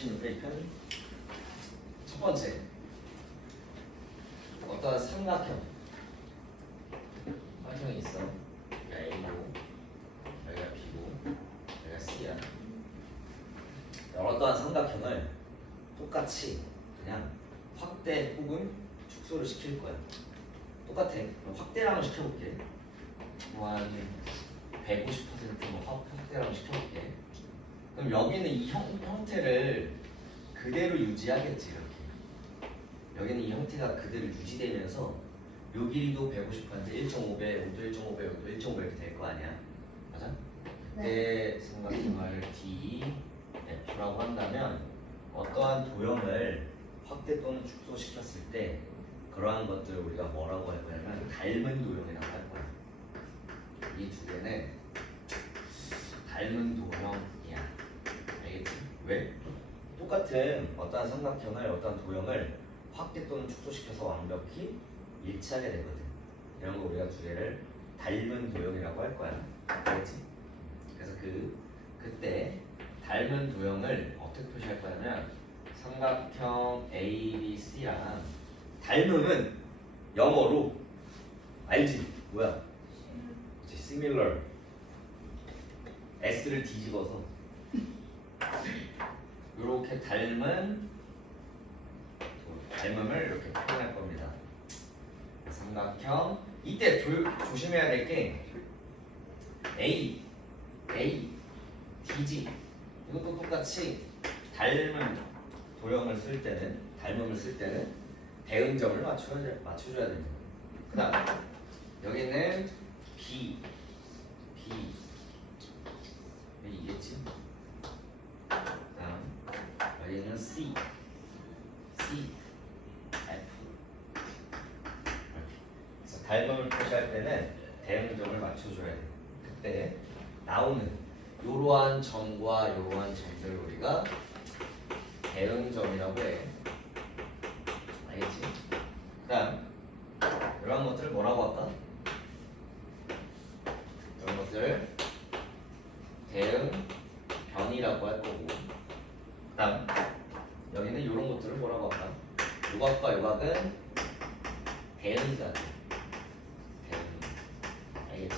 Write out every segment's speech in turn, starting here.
36페이지는 첫 번째 어떤 삼각형이 있어. 여기가 A고 여기가 B고 여기가 C야. 어떠한 삼각형을 똑같이 그냥 확대 혹은 축소를 시킬 거야. 똑같아. 그럼 확대랑을 시켜볼게. 한 150%뭐 확대랑을 시켜볼게. 그럼 여기는 이 형태를 그대로 유지하겠지. 이렇게 여기는 이 형태가 그대로 유지되면서 요 길이도 150%, 1.5배, 여기도 1.5배, 여기도 1.5배 이렇게 될 거 아니야. 맞아? 그때 삼각형을 DF라고 한다면 어떠한 도형을 확대 또는 축소시켰을 때 그러한 것들을 우리가 뭐라고 할 거냐면 닮은 도형이라고 할 거야. 이 두 개는 닮은 도형이야. 알겠지? 왜? 똑같은 어떠한 삼각형을 어떠한 도형을 확대 또는 축소시켜서 완벽히 일치하게 되거든. 이런 거 우리가 두 개를 닮은 도형이라고 할 거야. 알겠지? 그래서 그때 닮은 도형을 어떻게 표시할 거냐면 삼각형 ABC랑 닮음은 영어로 알지? 뭐야? similar S를 뒤집어서 이렇게 닮음을 이렇게 표현할 겁니다. 삼각형 이때 조심해야 될 게 A, DG 이것도 똑같이 닮은 도형을 쓸 때는 대응점을 맞춰줘야 됩니다. 그다음 여기는 B 이겠지? 그다음 여기는 C, F 그래서 닮음을 표시할 때는 대응점을 맞춰줘야 돼. 그때 나오는 이러한 점과 이러한 점들을 우리가 대응점이라고 해. 알겠지? 그다음 이러한 것들을 뭐라고 할까? 이런 것들 대응변이라고 할 거고, 그다음 여기는 이런 것들을 뭐라고 할까? 요각과 요각은 대응자. 알겠지?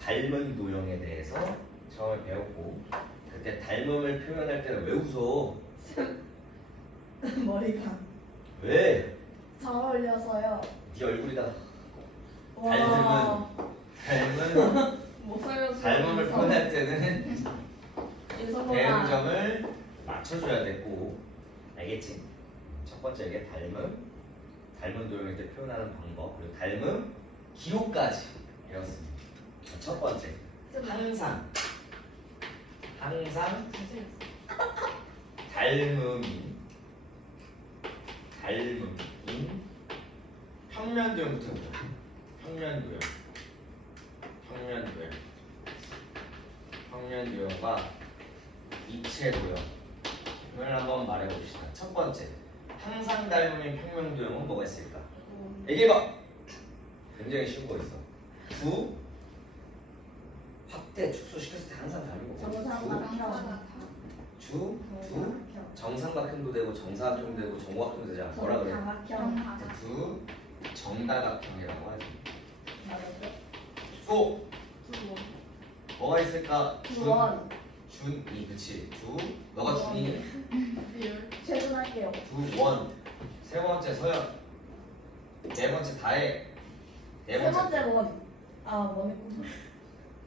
닮은 도형에 대해서 처음에 배웠고, 그때 닮음을 표현할 때는 왜 웃어? 머리가 왜? 잘 어울려서요. 네 얼굴이다. 와. 닮은 못 살려서 닮음을 표현할 때는 인성보다 대응점을 맞춰줘야 되고, 알겠지? 첫 번째 이게 닮은 도형일 때 표현하는 방법, 그리고 닮음 기호까지 배웠습니다. 첫 번째, 항상 닮음인 평면도형부터 해보자. 평면도형과 입체도형을 한번 말해봅시다. 첫 번째, 항상 닮음인 평면도형은 뭐가 있을까? 얘기해봐. 굉장히 쉬운 거 있어. 두 확대 축소시켰을 때 항상 다르고, 두 정삼각형도 되고 정사각형도 되고 정오각형도 되잖아. 뭐라 그래? 두 정다각형이라고 하지. 소 뭐가 있을까? 준이 그치. 너가 준이니? 최선할게요. 두원 세 번째 서연 네 번째 다혜 세 번째 원. 원했구나.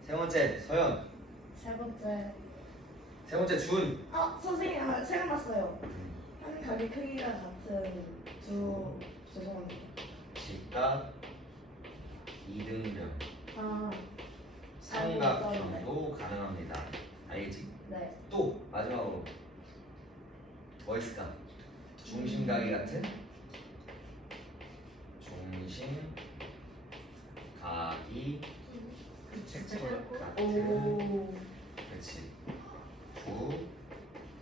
세 번째 서연 세 번째 준 선생님 생각났어요. 한 가게 크기가 같은 두 죄송합니다. 직각 이등변 아 삼각형도 가능합니다. 알겠지? 네. 또 마지막으로 뭐 있을까? 중심각이 같은 같은 오. 그렇지.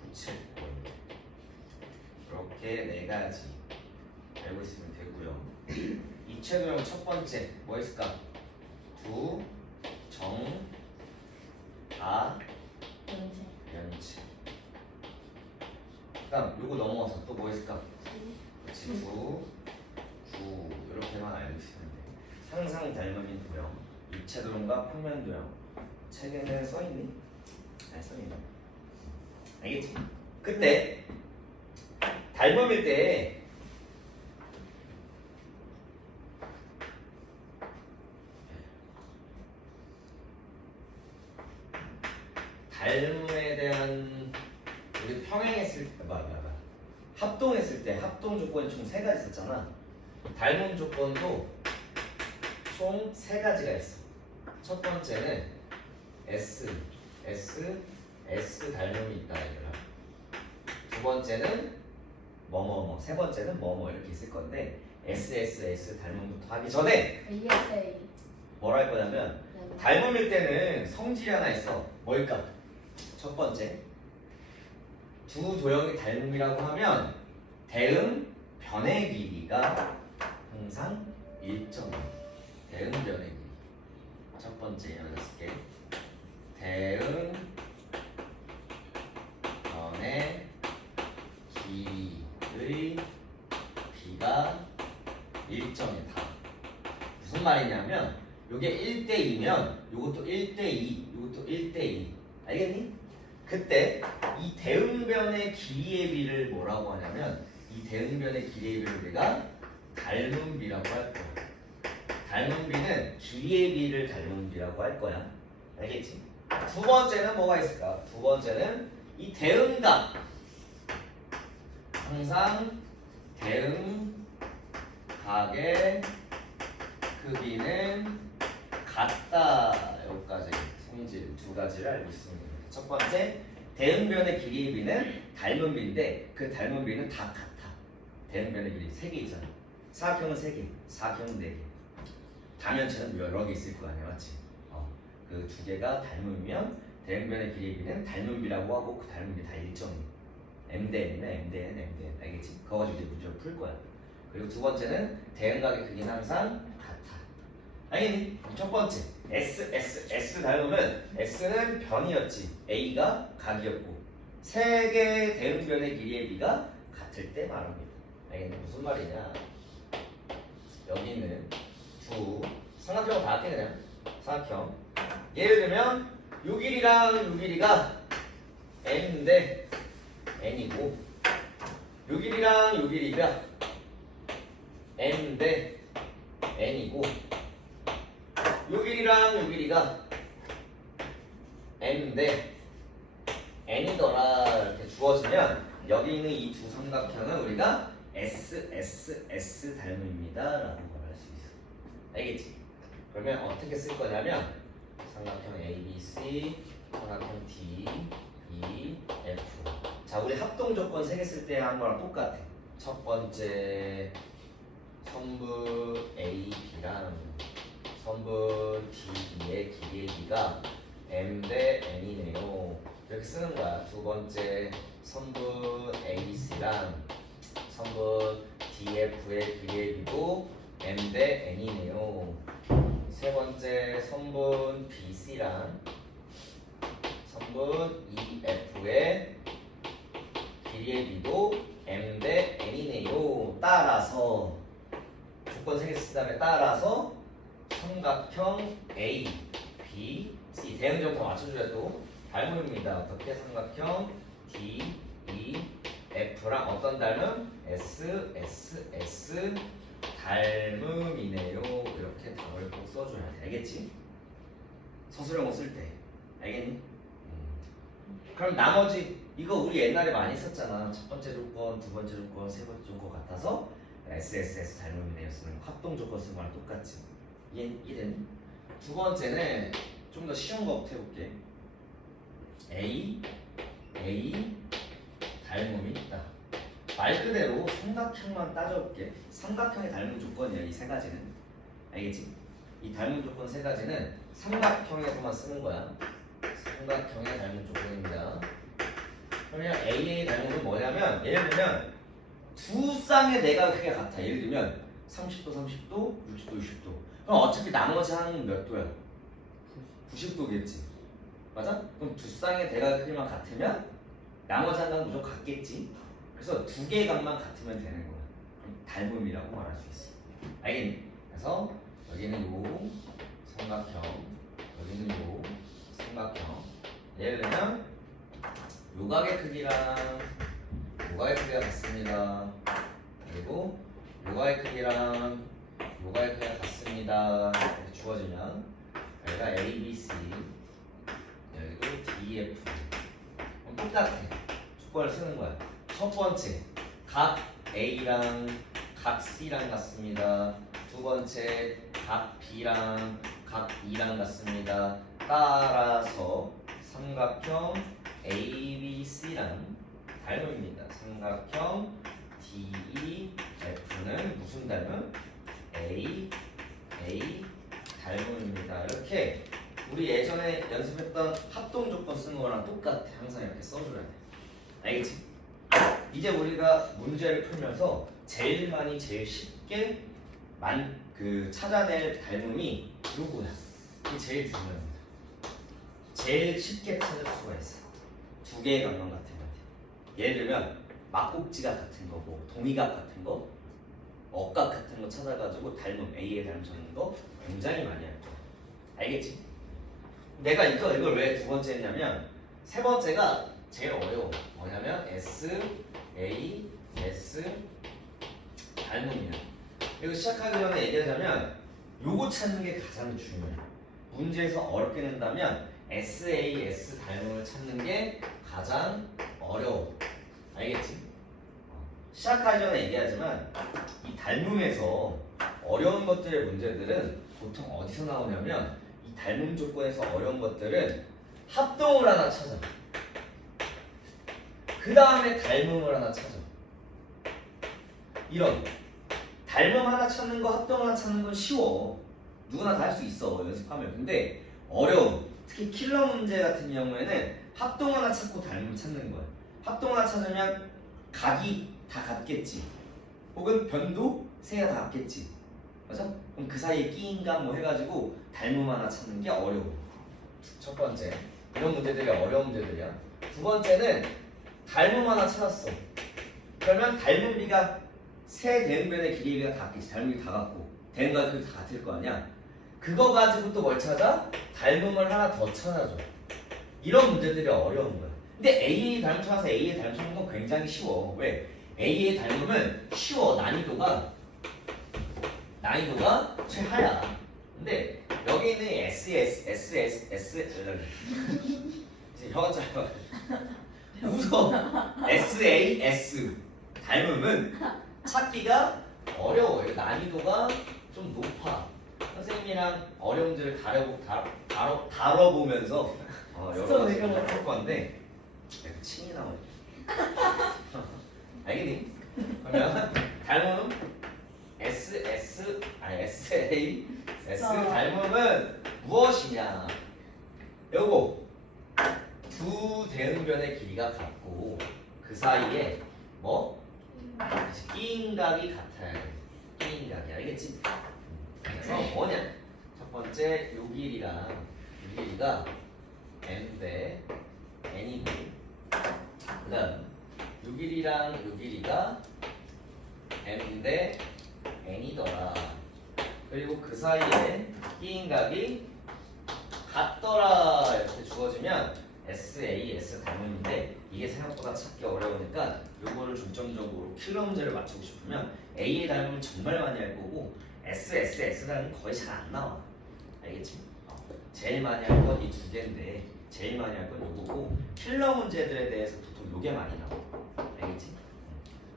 부채꼴 이렇게 네 가지 알고 있으면 되고요. 입체도형 첫 번째 뭐 있을까? 두 정 다 연체 그다음 요거 넘어가서 또 뭐 있을까? 그치 9 이렇게만 알고 있으면 돼. 상상 닮음인 도형, 입체 도형과 평면 도형. 책에는 써있니? 안 써있나? 알겠지? 그때 닮음일 때 닮음에 대한 우리 평행했을 때 합동했을 때 합동 조건이 총 3가지 있었잖아. 닮음 조건도 총 3가지가 있어. 첫 번째는 S 닮음이 있다 얘들아. 두 번째는 뭐뭐뭐, 세 번째는 뭐뭐 이렇게 있을 건데 S 닮음부터 하기 전에 ASA. 뭘 할 거냐면 닮음일 때는 성질이 하나 있어. 뭘까? 첫 번째, 두 도형이 닮음이라고 하면 대응 변의 길이가 항상 일정해. 대응 변의 길이. 첫 번째 여기다 쓸게. 대응 변의 길이의 비가 일정이다. 무슨 말이냐면 요게 1대2면 요것도 1대2, 요것도 1대2. 알겠니? 그때 이 대응변의 길이의 비를 뭐라고 하냐면 이 대응변의 길이의 비를 우리가 닮은 비라고 할 거야. 닮은 비는 길이의 비를 닮은 비라고 할 거야. 알겠지? 두 번째는 뭐가 있을까? 두 번째는 이 대응각. 항상 대응각의 크기는 같다. 여기까지 성질 2가지를 알고 있습니다. 첫 번째, 대응변의 길이의 비는 닮은 비인데 그 닮은 비는 다 같아. 대응변의 길이 3개 있잖아. 사각형은 3개, 사각형은 4개. 다면체는 여러 개 있을 거 아니야, 맞지? 그 2개가 닮으면 대응변의 길이의 비는 닮은 비라고 하고 그 닮은 비 다 일정해. M 대 N이면 M 대 N, M 대 N. 알겠지? 그거 가지고 이제 문제를 풀 거야. 그리고 두 번째는 대응각의 크기는 항상 같아. 알겠니? 첫 번째 S 닮으면 S는 변이었지. A가 각이었고 3개의 대응변의 길이의 비가 같을 때 말합니다. 알겠니? 무슨 말이냐? 여기는 두 삼각형 다 할게 그냥. 삼각형. 예를 들면 요 길이랑 요 길이가 N인데 N이고 요 길이랑 요 길이가 N인데 N이고 요 길이랑 요 길이가 N인데 N이더라 이렇게 주어지면 여기 있는 이 두 삼각형은 우리가 S 닮음입니다 라고 말할 수 있어. 알겠지? 그러면 어떻게 쓸 거냐면 삼각형 ABC, 삼각형 D, E, F. 자, 우리 합동 조건 3개 쓸 때 한 거랑 똑같아. 첫 번째 선분 A, B랑 선분 DE의 길이의 B가 M 대 N이네요. 이렇게 쓰는 거야. 두 번째 선분 AC랑 선분 DF의 길이의 B도 M 대 N이네요. 세 번째 선분 BC랑 선분 EF의 길이의 B도 M 대 N이네요. 따라서 조건 3개 쓴 다음에 따라서 삼각형 A, B, C 대응점수 맞춰줘야 또 닮음입니다. 어떻게 삼각형 D, E, F랑 어떤 닮음? S 닮음이네요. 이렇게 답을 꼭 써줘야 돼. 알겠지? 서술형을 쓸 때. 알겠니? 그럼 나머지 이거 우리 옛날에 많이 썼잖아. 첫 번째 조건, 두 번째 조건, 세 번째 조건 같아서 S 닮음이네요 쓰는 거. 합동 조건 쓰는 거랑 똑같지. 이해됐니? 두 번째는 좀 더 쉬운 거부터 해볼게. A 닮음이 있다. 말 그대로 삼각형만 따져볼게. 삼각형의 닮음 조건이야 이 3가지는. 알겠지? 이 닮음 조건 3가지는 삼각형에서만 쓰는 거야. 삼각형의 닮음 조건입니다. 그러면 A의 닮음은 뭐냐면 예를 들면 두 쌍의 내각 크기가 같아. 예를 들면 30도, 60도, 60도. 그럼 어차피 나머지 한 몇 도야? 90도겠지. 맞아? 그럼 두 쌍의 대각 크기만 같으면 나머지 한 쌍은 무조건 같겠지. 그래서 두 개의 값만 같으면 되는 거야. 그럼 닮음이라고 말할 수 있어. 알겠니? 그래서 여기는 요 삼각형, 여기는 요 삼각형. 예를 들면 요각의 크기랑 요각의 크기가 같습니다. 그리고 요각의 크기랑 요각의 크기가 같습니다. 이렇게 주어지면 여기가 A, B, C, 여기도 D, F. 그럼 똑같아. 조건을 쓰는 거야. 첫 번째, 각 A랑 각 C랑 같습니다. 두 번째, 각 B랑 각 E랑 같습니다. 따라서 삼각형 ABC랑 닮음입니다. 삼각형 DEF는 무슨 닮음? A 닮음입니다. 이렇게 우리 예전에 연습했던 합동 조건 쓰는 거랑 똑같아. 항상 이렇게 써줘야 돼. 알겠지? 이제 우리가 문제를 풀면서 제일 많이 제일 쉽게 찾아낼 닮음이 요거야. 이게 제일 중요합니다. 제일 쉽게 찾을 수가 있어. 두 개의 값만 같은 것 같아. 예를 들면 막국지각 같은 거, 뭐 동의각 같은 거, 억각 같은 거 찾아가지고 닮음 A의 닮음 찾는 거 굉장히 많이 할 거야. 알겠지? 내가 이걸 왜 두 번째 했냐면 세 번째가 제일 어려워. 뭐냐면 S, A, S 닮음이야. 그리고 시작하기 전에 얘기하자면 요거 찾는 게 가장 중요해. 문제에서 어렵게 낸다면 S, A, S 닮음을 찾는 게 가장 어려워. 알겠지? 시작하기 전에 얘기하지만 이 닮음에서 어려운 것들의 문제들은 보통 어디서 나오냐면 이 닮음 조건에서 어려운 것들은 합동을 하나 찾아. 그 다음에 닮음을 하나 찾아. 이런 닮음 하나 찾는 거, 합동 하나 찾는 건 쉬워. 누구나 다 할 수 있어, 연습하면. 근데 어려움, 특히 킬러 문제 같은 경우에는 합동 하나 찾고 닮음 찾는 거야. 합동 하나 찾으면 각이 다 같겠지. 혹은 변도 세가 다 같겠지. 맞아? 그럼 그 사이에 끼인감 뭐 해가지고 닮음 하나 찾는 게 어려워. 첫 번째, 이런 문제들이 어려운 문제들이야. 두 번째는 닮음 하나 찾았어. 그러면 닮음 비가 세 대응변의 길이가 다 같겠지. 닮음이 다 같고 대응과 그 다 같을 거 아니야. 그거 가지고 또 뭘 찾아? 닮음을 하나 더 찾아줘. 이런 문제들이 어려운 거야. 근데 A의 닮음 찾아서 A의 닮음 찾는 건 굉장히 쉬워. 왜? A의 닮음은 쉬워. 난이도가 최하야. 근데 여기 있는 이제 혀가 짧아. 웃어. SAS 닮음은 찾기가 어려워요. 난이도가 좀 높아. 선생님이랑 어려운 문제를 다뤄보면서 여러 가지 할 건데 침이 나오네. 알겠니? 그러면 닮음 SA 닮음은 무엇이냐? 요거 두 대응변의 길이가 같고 그 사이에 뭐? 끼인각이 같아야 돼. 끼인각이 알겠지? 그래서 뭐냐? 첫 번째 요 길이랑 이 길이가 n인데 n이고 그다음 요 길이랑 요 길이가 n인데 n이더라. 그리고 그 사이에 끼인각이 같더라 이렇게 주어지면 SAS 닮음인데 이게 생각보다 찾기 어려우니까 요거를 중점적으로 킬러 문제를 맞추고 싶으면 A의 닮음은 정말 많이 할 거고 S 닮음은 거의 잘 안 나와. 알겠지? 제일 많이 할 건 이 두 개인데 제일 많이 할 건 요거고 킬러 문제들에 대해서 보통 요게 많이 나와. 알겠지?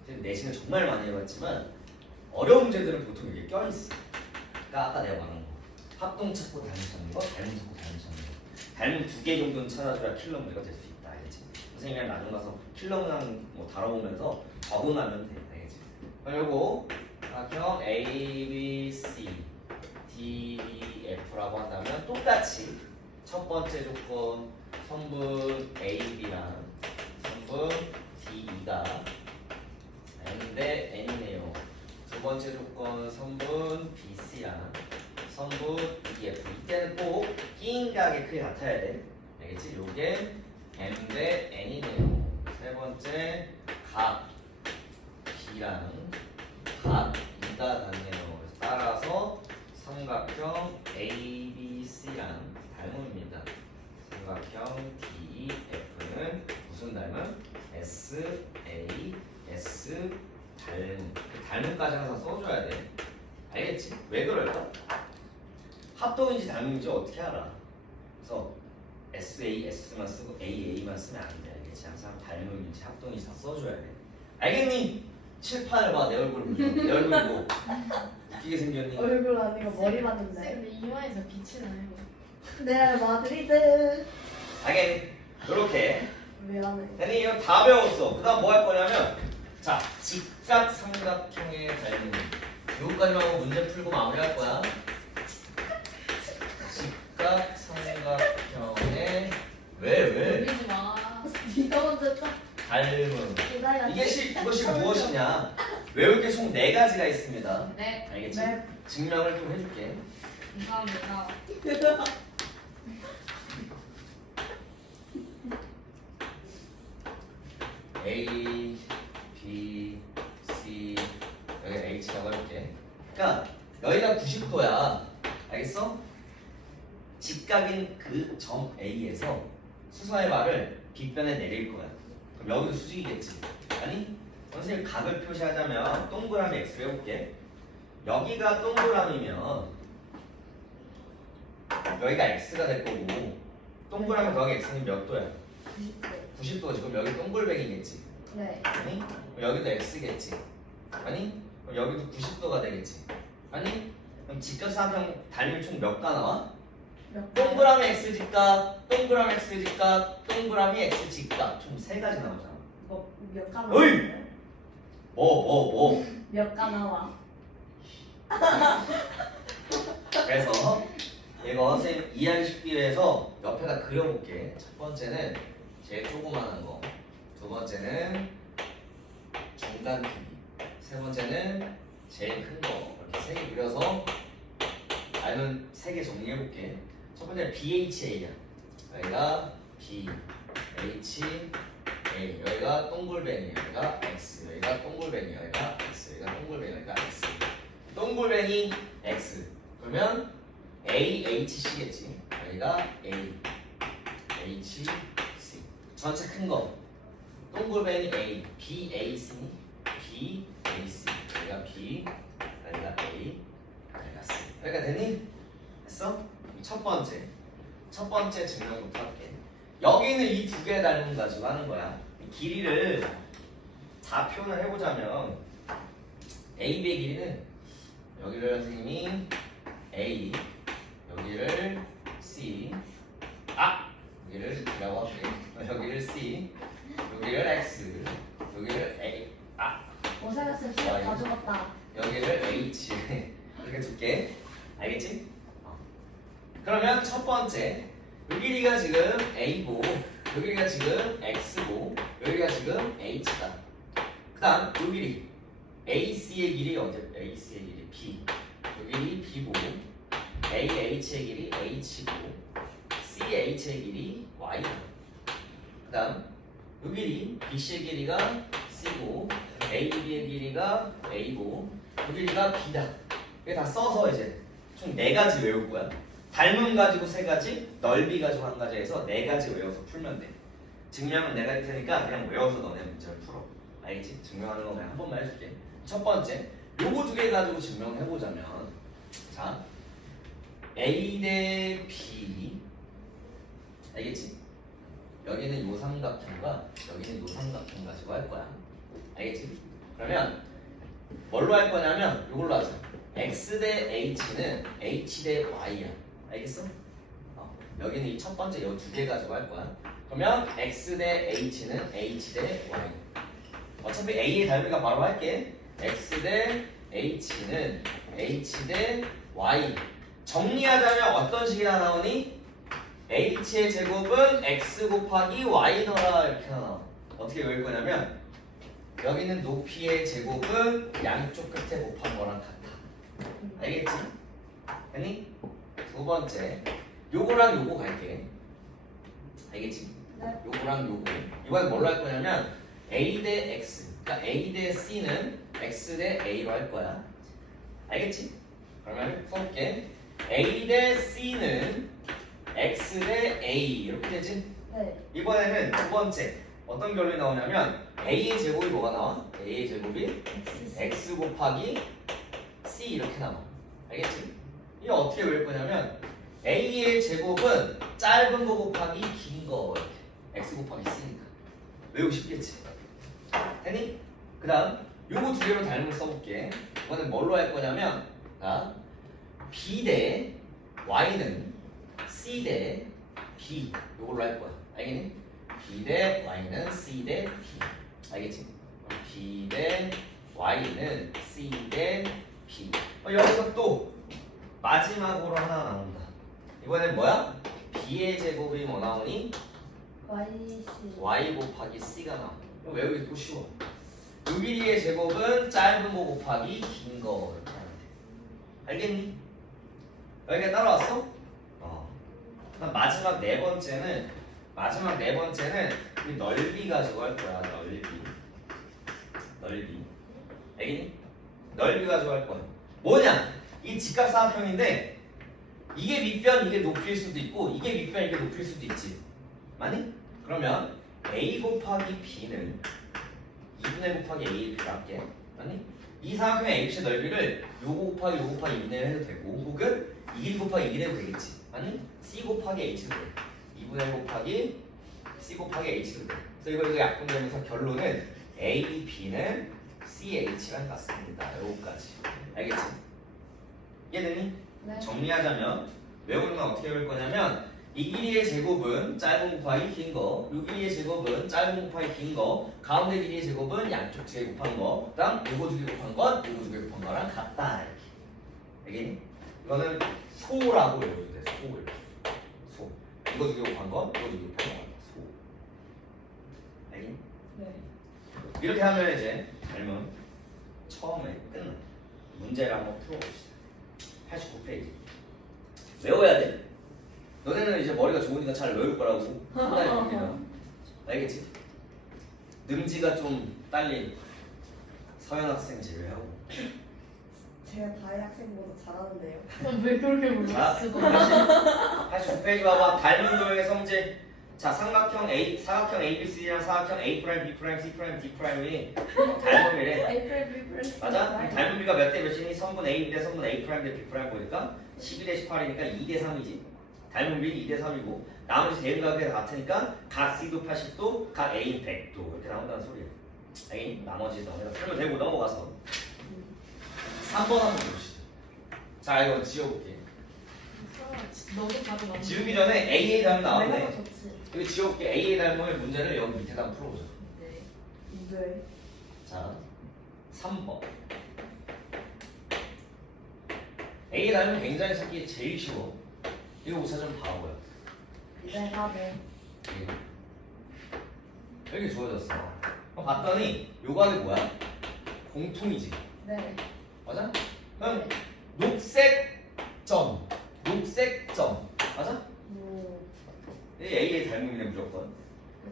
내신을 정말 많이 해봤지만 어려운 문제들은 보통 이게 껴있어. 그러니까 아까 내가 말한 거 합동 찾고 닮음 찾는 거, 닮음 찾고 닮음 찾는 거. 닮음 두 개 정도는 찾아줘야 킬러 문제가 될 수 있다. 알겠지? 선생님이랑 나중 가서 킬러 문항 뭐 다뤄보면서 적응하면 돼. 알겠지? 그리고 각형 A, B, C, D, E, F라고 한다면 똑같이 첫 번째 조건 성분 A, B랑 성분 D, E가 N인데 N이네요. 두 번째 조건 성분 B, C랑 성분 EF. 이때는 꼭 끼인각의 크기 같아야 돼. 알겠지? 요게 N인데 N이네요. 세 번째 각 닮음 S A S 닮음 닮음까지 항상 써줘야 돼. 알겠지? 왜 그럴까? 합동인지 닮음인지 어떻게 알아? 그래서 SAS만 쓰고 AA만 쓰면 안 돼. 알겠지? 항상 닮음인지 합동인지 다 써줘야 돼. 알겠니? 칠판을 봐. 내 얼굴 보자. 내 얼굴 뭐 웃기게 생겼니? 얼굴 아니고 머리 쌤, 봤는데. 근데 이마에서 빛이 나요. 네, 마드리드. 알겠니? 요렇게 미안해. 아니 이거 다 배웠어. 그 다음 뭐 할 거냐면 자 직각삼각형의 닮음 요거까지만 하고 문제 풀고 마무리할 거야. 직각삼각형의 왜? 놀리지 마. 네가 먼저 딱 닮음 기다려. 그것이 무엇이냐 외울 게 총 4가지가 있습니다. 네, 알겠지? 네. 증명을 좀 해줄게. 감사합니다. A, B, C 여기 H라고 해볼게. 그러니까 여기가 90도야. 알겠어? 직각인 그 점 A에서 수서의 발을 빗변에 내릴 거야. 그럼 여기도 수직이겠지. 아니? 선생님 각을 표시하자면 동그라미 X를 해볼게. 여기가 동그라미면 여기가 X가 될 거고 동그라미 더하기 X는 몇 도야? 90도지. 그럼 여기 동글뱅이겠지. 네. 아니? 그럼 여기도 X겠지. 아니? 그럼 여기도 90도가 되겠지. 아니? 그럼 직각삼각형 닮음 총 몇 가 나와? 몇 개? 동그라미 X 직각, 동그라미 X 직각, 동그라미 X 직각 총 3가지 나오잖아. 몇 가 나와? 어이! 뭐? 몇가 나와? 그래서 이거 선생님 이해하기 위해서 옆에다 그려볼게. 첫 번째는 제일 조그만한 거, 두 번째는 중간 크기, 세 번째는 제일 큰 거. 이렇게 3개 그려서 알면 3개 정리해볼게. 첫 번째는 BHA야. 여기가 B, H, A. 여기가 동글뱅이, 여기가 X. 여기가 동글뱅이, 여기가 X. 여기가 동글뱅이, 여기가 X. 동글뱅이 X. 그러면 A, H, C겠지. 여기가 A, H, C. 전체 큰 거. 동글뱅이 A, B, A, C. B, A, C. 여기가 B, 여기가 A, 여기가 C. 여기가 되니? 됐어? 첫 번째 증명부터 할게. 여기는 이 2개 닮은 가지고 하는 거야. 이 길이를 다 표현을 해보자면 AB의 길이는 여기를 선생님이 A, 여기를 C, 여기를 D라고 할게. 여기를 C, 여기를 X, 여기를 A, 오사가스 시간 다 죽었다. 여기를 H 이렇게 둘게. 알겠지? 그러면 첫 번째 이 길이가 지금 A고 여기가 지금 X고 여기가 지금 H다. 그 다음 이 길이 AC의 길이 AC의 길이 B, 이 길이 B고 AH의 길이 H고 CH의 길이 Y다. 그 다음 이 길이 BC의 길이가 C고 AB의 길이가 A고 이 길이가 B다. 이게 다 써서 이제 총 4가지 외울 거야. 닮음 가지고 3가지, 넓이 가지고 1가지 해서 4가지 외워서 풀면 돼. 증명은 내가 할 테니까 그냥 외워서 너네 문제를 풀어. 알겠지? 증명하는 거 그냥 한 번만 해줄게. 첫 번째, 요거 2개 가지고 증명을 해보자면 자, A 대 B 알겠지? 여기는 요 삼각형과 여기는 요 삼각형 가지고 할 거야. 알겠지? 그러면 뭘로 할 거냐면 요걸로 하자. X 대 H는 H 대 Y야. 알겠어? 여기는 이 첫 번째 요 2개 가지고 할 거야. 그러면 X 대 H는 H 대 Y. 어차피 A의 닮음이가 바로 할게. X 대 H는 H 대 Y. 정리하자면 어떤 식이나 나오니? H의 제곱은 X 곱하기 Y더라 이렇게 나와. 어떻게 외울 거냐면 여기는 높이의 제곱은 양쪽 끝에 곱한 거랑 같아. 알겠지? 아니? 두 번째 요거랑 요거 갈게. 알겠지? 네. 요거랑 요거 이번엔 뭘로 할 거냐면 A 대 X 그러니까 A 대 C는 X 대 A로 할 거야. 알겠지? 그러면 써볼게. A 대 C는 X 대 A 이렇게 되지? 네. 이번에는 두 번째 어떤 결론이 나오냐면 a의 제곱이 뭐가 나와? a의 제곱이 X. x 곱하기 c 이렇게 나와. 알겠지? 이게 어떻게 외울 거냐면 a의 제곱은 짧은 거 곱하기 긴 거 이렇게 x 곱하기 c니까 외우고 싶겠지? 됐니? 그 다음 요거 두 개로 닮은 거 써볼게. 이거는 뭘로 할 거냐면 자, b 대 y는 c 대 b 요걸로 할 거야. 알겠니? b 대 y는 c 대 b. 알겠지? b 대 y는 c 대 b. 여기서 또 마지막으로 하나 나온다. 이번엔 뭐야? b의 제곱이 뭐 나오니? YC. y 곱하기 c가 나와. 이거 외우기 또 쉬워. 요 길이의 제곱은 짧은 거 곱하기 긴 거 이렇게 하면 돼. 알겠니? 여기가 따라왔어? 그럼 마지막 네 번째는 이 넓이 가지고 할 거야. 넓이. 알겠니? 넓이 가지고 할 거야. 뭐냐? 이 직각삼각형인데 이게 밑변 이게 높이일 수도 있고 이게 밑변 이게 높이일 수도 있지. 맞니? 그러면 a 곱하기 b는 2분의 곱하기 a를 할게. 맞니? 이 삼각형의 abc 넓이를 요거 곱하기 요거 곱하기 2분의 해도 되고 혹은 2 곱하기 2 해도 되겠지. 맞니? c 곱하기 h도 돼. 2분의 곱하기 c 곱하기 h도 돼. 그래서 이거 약분되면서 결론은 a, b는 c, h랑 같습니다. 요거까지. 알겠지? 이해되니? 네. 정리하자면 외우는 건 어떻게 외울 거냐면 이 길이의 제곱은 짧은 곱하기 긴 거, 이 길이의 제곱은 짧은 곱하기 긴 거, 가운데 길이의 제곱은 양쪽 두 개 곱한 거, 그다음 요거 두 개 곱한 것, 요거 두 개 곱한 거랑 같다 이렇게. 알겠니? 이거는 소라고 외워도 돼. 소 이렇게. 소. 이거 두 개 곱한 거, 이거 두 개 곱한 거. 소. 알겠니? 네. 이렇게 하면 이제 닮은 처음에 끝나. 문제를 한번 풀어봅시다. 89페이지. 외워야 돼. 너네는 이제 머리가 좋으니까 잘 외울 거라고 생각합니다. 알겠지? 능지가 좀 딸린 서현 학생 제외하고. 제가 다혜 학생보다 잘하는데요. 왜 그렇게 자, 불렀어? 89페이지 봐봐. 닮은 도형의 성질. 자, 사각형 ABC랑 사각형 A 프라임, B 프라임, C 프라임, D 프라임이 닮음이래. 에이프릴 맞아? 그럼 닮은 비가 몇 대 몇이니? 성분 A 대 성분 A 프라임 대 B 프라임 보니까 12 대 18이니까 2 대 3이지. 닮은 비는 2 대 3이고 나머지 대응각이 같으니까 각 C도 80도, 각 A는 100도 이렇게 나온다는 소리야. 알겠니? 나머지 너네가 풀면 되고 넘어가서 3번 한번 보시죠. 자, 이거 지워볼게. 너무 자주 나오는 지우기 전에 AA 닮음 내가 더 나왔네. 좋지. 여기 지워볼게. AA 닮음의 문제를 여기 밑에다 한번 풀어보자. 네. 네. 자, 3번. A 닮은 굉장히 찾기 제일 쉬워. 이거 우선 좀 봐보야. 내가 네. 여기 주어졌어. 그럼 봤더니 요각이 뭐야? 공통이지. 네. 맞아? 그럼 녹색 점. 맞아? 이 A의 닮음이네 무조건.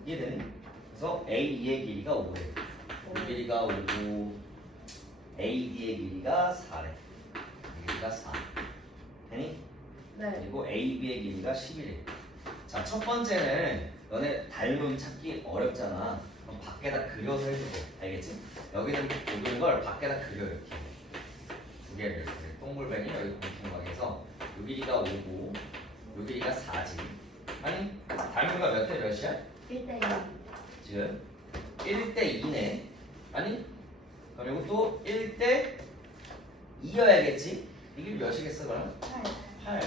이해되니? 그래서 AE의 길이가 5래. 이 길이가 5고 AD의 길이가 4래. 길이가 4. 되니? 네. 그리고 AB의 길이가 11래. 자, 첫 번째는 너네 닮음 찾기 어렵잖아. 그럼 밖에다 그려서 해주고. 알겠지? 여기는 보는 걸 밖에다 그려 이렇게. 두 개를 이렇게. 동글뱅이 여기 공통각에서 요 길이가 5고 요 길이가 4지. 아니 닮음가 몇 대 몇이야? 1대2. 지금 1대 2네. 아니 그럼 이것도 1대 2여야겠지? 이게 몇이겠어 그럼? 8. 8.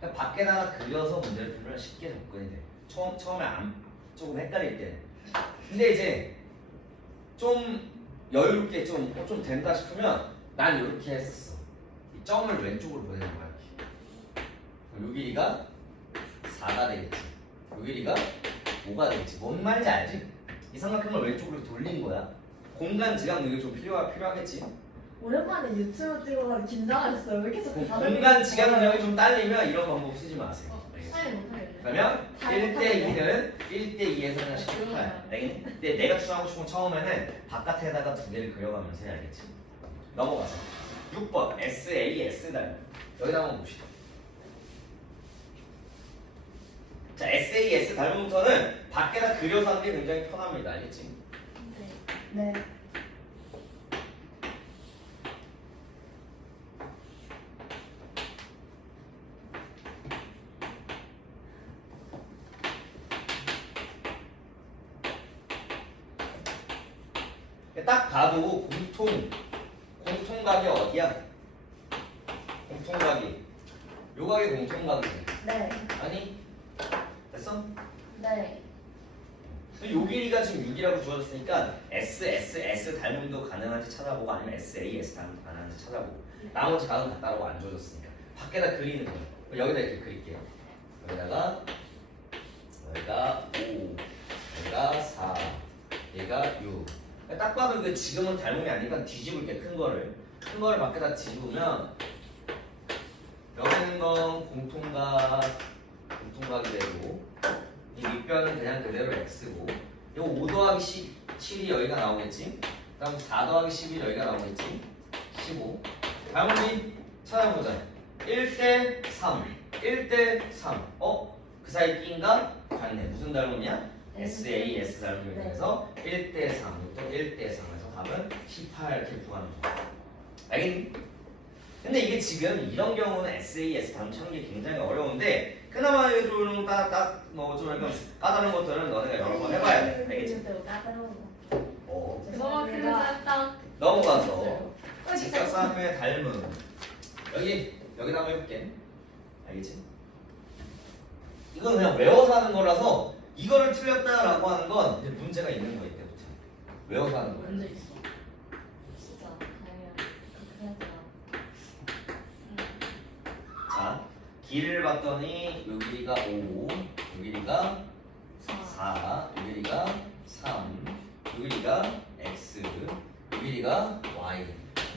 그러니까 밖에다가 그려서 문제를 풀면 쉽게 접근이 돼. 처음에 조금 헷갈릴 때. 근데 이제 좀 여유롭게 좀 된다 싶으면 난 이렇게 했었어. 이 점을 왼쪽으로 보내는 거야. 이렇게. 요 길이가 4가 되겠지. 요 길이가 5가 되겠지. 뭔 말인지 알지? 이 삼각형을 왼쪽으로 돌린 거야. 공간 지각 능력이 좀 필요하겠지. 오랜만에 유튜브 찍어서 긴장했어요. 왜 이렇게 자꾸 다들 공간 지각 능력이 좀 딸리면 이런 방법 쓰지 마세요. 알겠지? 사인 못하겠네. 그러면 다 1대 못하겠네. 2는 1대 2에서 그냥 18. 알겠니? 근데 내가 추천하고 싶은 건 처음에는 바깥에다가 두 개를 그려가면서 해야겠지. 넘어가서 6번 SAS 닮음. 여기다 한번 봅시다. 자, SAS 닮음부터는 밖에다 그려서 하는 게 굉장히 편합니다. 알겠지? 네. 딱 봐도 공통각이 어디야? 공통각이 요 각이 공통각이지. 네. 아니 됐어? 네. 요 길이가 지금 6이라고 주어졌으니까 S 닮음도 가능한지 찾아보고 아니면 SAS 닮음도 가능한지 찾아보고 나머지 각은 같다라고 안 주어졌으니까 밖에다 그리는 거예요. 여기다 이렇게 그릴게요. 여기가 5, 여기가 4, 얘가 6. 딱 봐도 이거 지금은 닮음이 아니니까 뒤집을게. 큰 거를 밖에다 뒤집으면 여기 있는 건 공통각이 되고 이 밑변은 그냥 그대로 x고 이거 5 더하기 7이 여기가 나오겠지. 그 다음 4 더하기 11이 여기가 나오겠지. 15. 닮음이 찾아보자. 1대 3 1대 3. 그 사이 낀가? 같네. 무슨 닮음이야? SAS 닮음이 돼서 1대 3, 또 1대 3에서 답은 18 이렇게 구하는 거야. 알겠니? 근데 이게 지금 이런 경우는 SAS 닮음 찾는 게 굉장히 어려운데 그나마 좀 뭐좀 약간 까다로운 것들은 너네가 여러 번 해봐야 돼. 알겠지? 너무 크게 짧다. 넘어가서 직각삼의 닮음 여기다 한번 해볼게. 알겠지? 이건 그냥 외워서 하는 거라서 이거를 틀렸다라고 하는 건 이제 문제가 있는 거 이때부터 외워서 하는 거야. 문제 있어. 진짜 다행이야. 그렇게 하지 자, 길을 봤더니 요 길이가 5, 요 길이가 4, 요 길이가 3, 요 길이가 x, 요 길이가 y.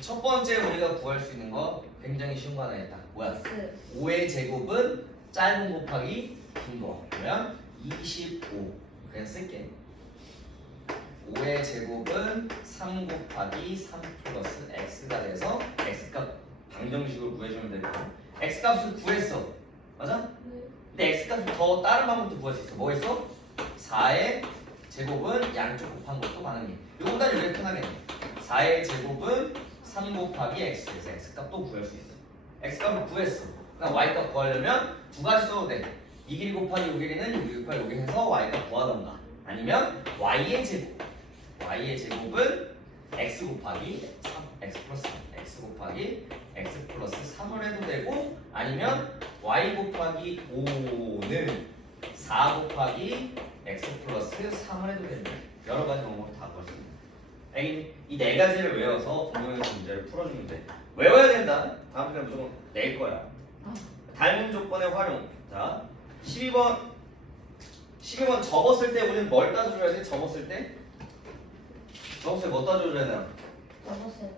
첫 번째 우리가 구할 수 있는 거 굉장히 쉬운 거 하나 있다. 뭐야? 5의 제곱은 짧은 곱하기 긴 거. 그러면 25. 그냥 쓸게. 5의 제곱은 3 곱하기 3 플러스 x가 돼서 x값 방정식으로 구해주면 되고 x값을 구했어. 맞아? 근데 x값을 더 다른 방법도 구할 수 있어. 뭐 했어? 4의 제곱은 양쪽 곱한 것도 가능해. 요거보다 이렇게 편하겠네. 4의 제곱은 3 곱하기 x에서 x값도 구할 수 있어. x값을 구했어. 그럼 y값 구하려면 두 가지 써도 돼. 이 길이 곱하기 요 길이는 6 곱하기 여기 해서 y값 구하던가 아니면 y의 제곱은 x 곱하기 3 x 플러스 3 x 곱하기 x 플러스 3을 해도 되고 아니면 y 곱하기 5는 4 곱하기 x 플러스 3을 해도 됩니다. 여러 가지 방법을 다 구할 수 있습니다. 이 네 가지를 외워서 분명에서 문제를 풀어주면 돼. 외워야 된다. 다음 시간에 무조건 낼 거야. 닮음 조건의 활용. 자, 12번 접었을 때 우리는 뭘 따져줘야 돼? 접었을 때 뭐 따져줘야 되나? 접었을 때.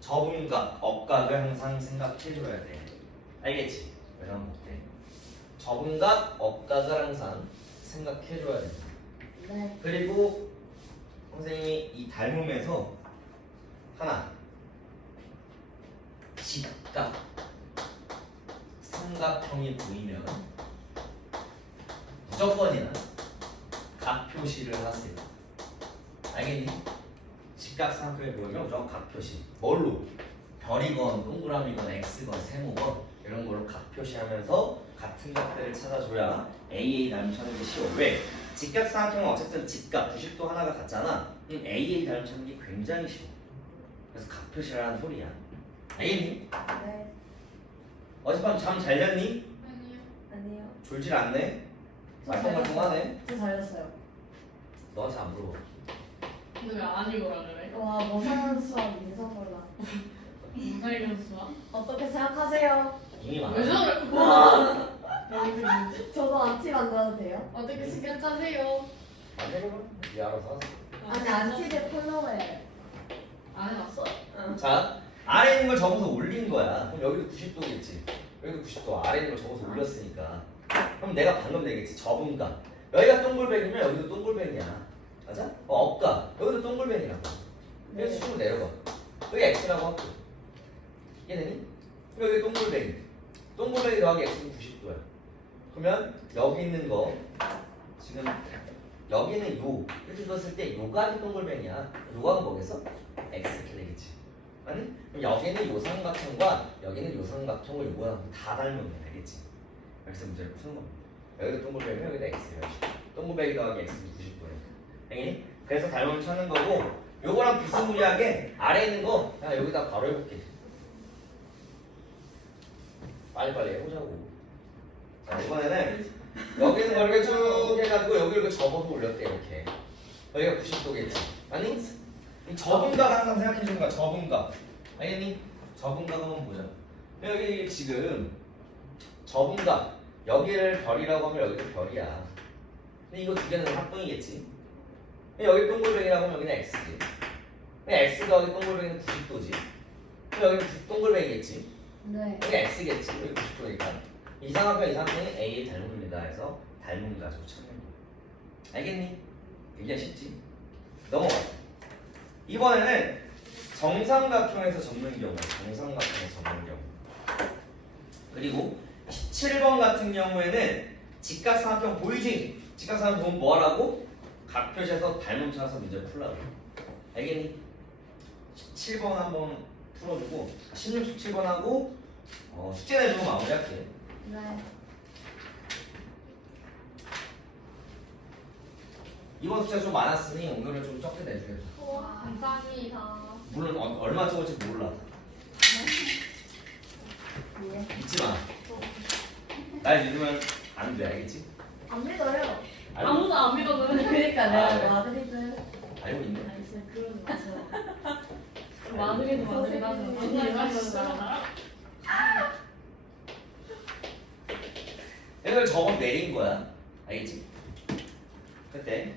접음각, 억각을 항상 생각해줘야 돼. 알겠지? 왜냐면 못해. 접음각, 억각을 항상 생각해줘야 돼. 네. 그리고 선생님이 이 닮음에서 하나 직각 삼각형이 보이면 무조건이나 각 표시를 하세요. 알겠니? 직각 삼각형이 보이면 무조건 각 표시. 뭘로? 별이건 동그라미건 x건 세모건 이런 걸로 각 표시하면서 같은 각들을 찾아줘야 AA 닮음 찾는 게 쉬워. 왜? 직각 삼각형은 어쨌든 직각 90도 하나가 같잖아. AA 닮음 찾는 게 굉장히 쉬워. 그래서 각 표시를 하는 소리야. 알겠니? 네. 어젯밤 잠 잘 잤니? 아니요. 아니요. 졸질 않네? 말똥말똥하네? 저 잘렸어요. 너한테 안 물어봐. 근데 왜 아니고라 그래? 와, 모사한 수학 인성 몰라. 무사 이런 수학? 어떻게 생각하세요? 이미 많아. 왜 저래? 와. 여기 뭐지? 저도 안티 만들어도 돼요? 어떻게 생각하세요? 안 해보면 네 알아서 아니, 안티를 폴로에. 안 해봤어? 자, 아래 있는 걸 접어서 올린 거야. 그럼 여기도 90도겠지. 여기도 90도. 아래 있는 걸 접어서 올렸으니까. 그럼 내가 방금 내겠지. 접음각. 여기가 동글뱅이면 여기도 동글뱅이야. 맞아? 억각. 여기도 동글뱅이라고. 여기서 쭉 내려가. 여기 x라고 할게. 이해되니? 그럼 여기 동글뱅이. 동글뱅이 더하기 x는 90도야. 그러면 여기 있는 거 지금 여기는 요 이렇게 뒀을 때 요각이 동글뱅이야. 요각은 뭐겠어? X 이렇게 되겠지. 아니? 그럼 여기는 요 삼각형과 여기는 요 삼각형을 요거랑 다 닮으면 되겠지. 그래서 문제를 푸는 겁니다. 여기도 동글뱅이 여기도 X예요. 동글뱅이 더하기 X는 90도니까. 알겠니? 그래서 닮으면 찾는 거고 요거랑 비스무리하게 아래에 있는 거 그냥 여기다 바로 해볼게. 빨리빨리 해보자고. 자 이번에는 여기 있는 걸 이렇게 쭉 해가지고 여기를 이렇게 접어서 올렸대 이렇게. 여기가 90도겠지. 아니? 이 접음각 항상 생각해주는 거야. 접음각. 알겠니? 접음각 한번 보자. 여기 지금 접음각 여기를 별이라고 하면 여기도 별이야. 근데 이거 두 개는 합동이겠지. 여기 동글뱅이라고 하면 여기는 X지. X 더하기 동글뱅이는 90도지. 여기 동글뱅이겠지. 네. 여기 X겠지. 여기 90도니까. 이상한편 이상편이 A의 닮음입니다. 해서 닮음 가지고 찾는 거야. 알겠니? 굉장히 쉽지. 넘어가. 이번에는 정삼각형에서 접는 경우. 정삼각형에서 접는 경우. 그리고 17번 같은 경우에는 직각삼각형 보이지? 직각삼각형 보면 뭐 하라고? 각 표시에서 닮음 찾아서 문제를 풀라고. 알겠니? 17번 한번 풀어주고 16, 17번 하고 숙제 내주고 마무리할게. 네. 이번 숙제 좀 많았으니 오늘은 좀 적게 내주겠다. 우와, 감사합니다. 물론 얼마 적을지 몰라. 예. 잊지 마. 날 믿으면 안 돼, 알겠지? 안 믿어요. 알고, 아무도 안 믿어도 그러니까 아, 내가 그래? 마드리드. 알고 있네. 아니 진짜 그러지 마세요. 마드리드 마드리드 하죠. 선생님이 언니 이거 진짜. 하잖아. 이걸 저번 내린 거야. 알겠지? 그때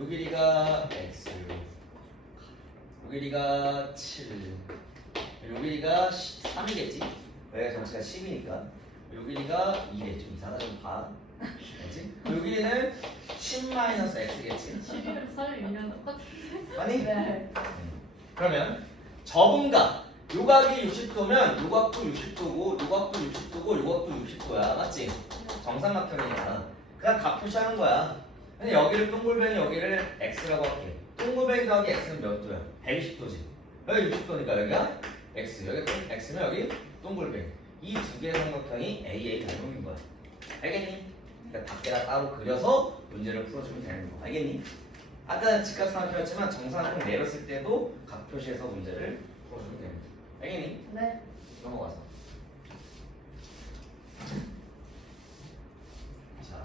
요 길이가 x, 요 길이가 7, 요 길이가 3이겠지? 여기가 전체가 10이니까 요 길이가 2래. 좀 이상하다 좀 봐. 알지? 요 길이는 10-x겠지? 11월 4일 1년 똑같은데? 아니? 네. 그러면 접음각 요 각이 60도면 요 각도 60도고 요 각도 60도고 요 각도 60도야. 맞지? 정삼각형이니까 그냥 각 표시하는 거야. 근데 여기를 동글뱅이 여기를 x라고 할게. 동글뱅이 더하기 x는 몇 도야? 120도지. 여기 60도니까 여기가 x, 여기 x는 여기 동글뱅이. 이 두 개의 삼각형이 AA 닮음인 거야. 알겠니? 그러니까 밖에다 따로 그려서 문제를 풀어주면 되는 거. 알겠니? 아까는 직각삼각형이었지만 정삼각형 내렸을 때도 각 표시해서 문제를 풀어주면 됩니다. 알겠니? 네. 넘어가서. 자,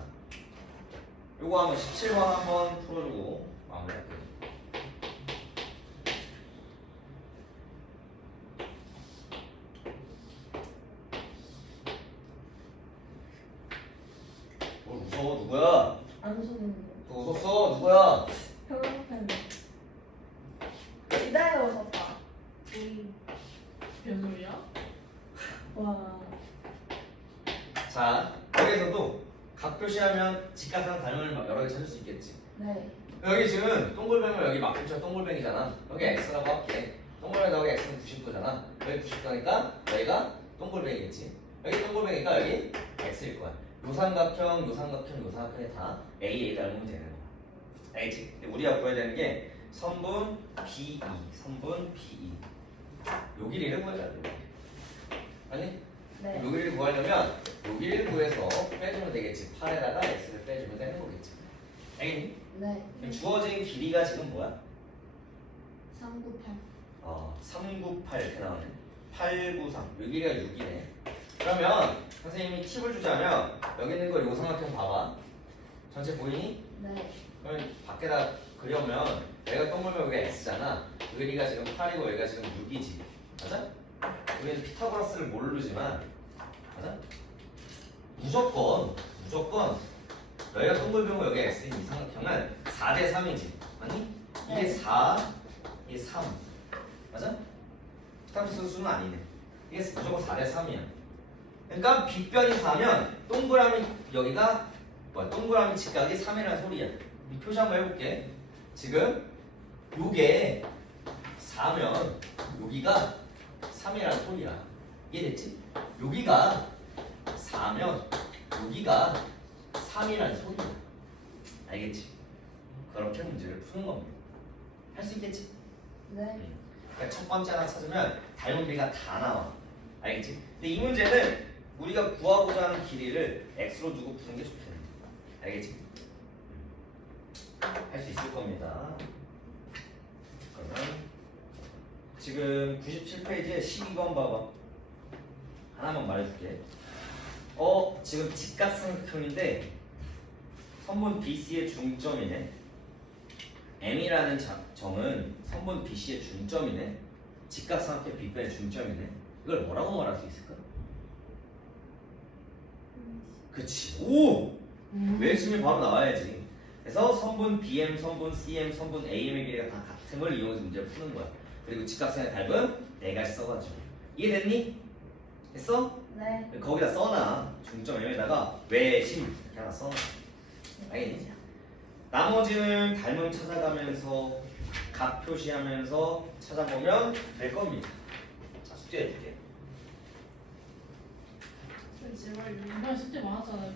요거 한번 17번 한번 풀어주고 마무리할게요. 뭘 무서워? 누구야? 안 웃었는데. 너 웃었어? 누구야? 평균. 기다려 웃었다. 몇 소리야? 와. 자, 여기서도 각 표시하면 직각상 닮음을 여러 개 찾을 수 있겠지. 네. 여기 지금 동글뱅이면 여기 막 표시가 동글뱅이잖아. 여기 x라고 할게. 동글뱅이 더하기 x는 90도잖아. 여기 90도니까 여기가 동글뱅이겠지. 여기 동글뱅이니까 여기 x일 거야. 요 삼각형, 요 삼각형, 요 삼각형이 다 A 닮으면 되는 거야. 알겠지? 근데 우리가 구해야 되는 게 선분 B2, 선분 B2. 요 길이를 구해야 돼. 아니? 네. 요 길이를 구하려면 요 길이를 구해서 빼주면 되겠지. 8에다가 x를 빼주면 되는 거겠지. 알겠니? 네. 그럼 주어진 길이가 지금 뭐야? 398. 398 이렇게 나오네. 893. 요 길이가 6이네. 그러면 선생님이 팁을 주자면 여기 있는 거 요 삼각형 봐봐. 전체 보이니? 네. 그러면 밖에다 그려면 여기가 동글면 여기가 x잖아. 요 길이가 지금 8이고 여기가 지금 6이지. 맞아? 우리는 피타고라스를 모르지만 맞아? 무조건 여기가 동글병고 여기가 x인 이 삼각형은 4대 3이지. 아니? 이게 네. 4, 이게 3. 맞아? 피타고라스 수는 아니네. 이게 무조건 4대 3이야. 그러니까 빗변이 4면 동그라미 여기가 뭐야? 동그라미 직각이 3이라는 소리야. 이 표시 한번 해볼게. 지금 요게 4면 여기가 3이라는 소리야. 이해됐지? 여기가 4면 여기가 3이란 소리야. 알겠지? 그렇게 문제를 푸는 겁니다. 할 수 있겠지? 네. 그러니까 첫 번째 하나 찾으면 닮은 비가 다 나와. 알겠지? 근데 이 문제는 우리가 구하고자 하는 길이를 x로 두고 푸는 게 좋겠네. 알겠지? 할 수 있을 겁니다. 그러면 지금 97페이지에 12번 봐봐. 하나만 말해줄게. 지금 직각삼각형인데 선분 BC의 중점이네. M이라는 점은 선분 BC의 중점이네. 직각삼각형 B변의 중점이네. 이걸 뭐라고 말할 수 있을까? 그치. 오! 외침이 바로 나와야지. 그래서 선분 BM, 선분 CM, 선분 AM의 길이가 다 같음을 이용해서 문제를 푸는 거야. 그리고 직각선의 답은 4가지 써가지고. 이해됐니? 됐어? 네. 거기다 써놔. 중점 M에다가 외심 이렇게 하나 써놔. 알겠니? 나머지는 닮음 찾아가면서 각 표시하면서 찾아보면 될 겁니다. 자, 숙제해줄게. 제발 이번 숙제 많았잖아요.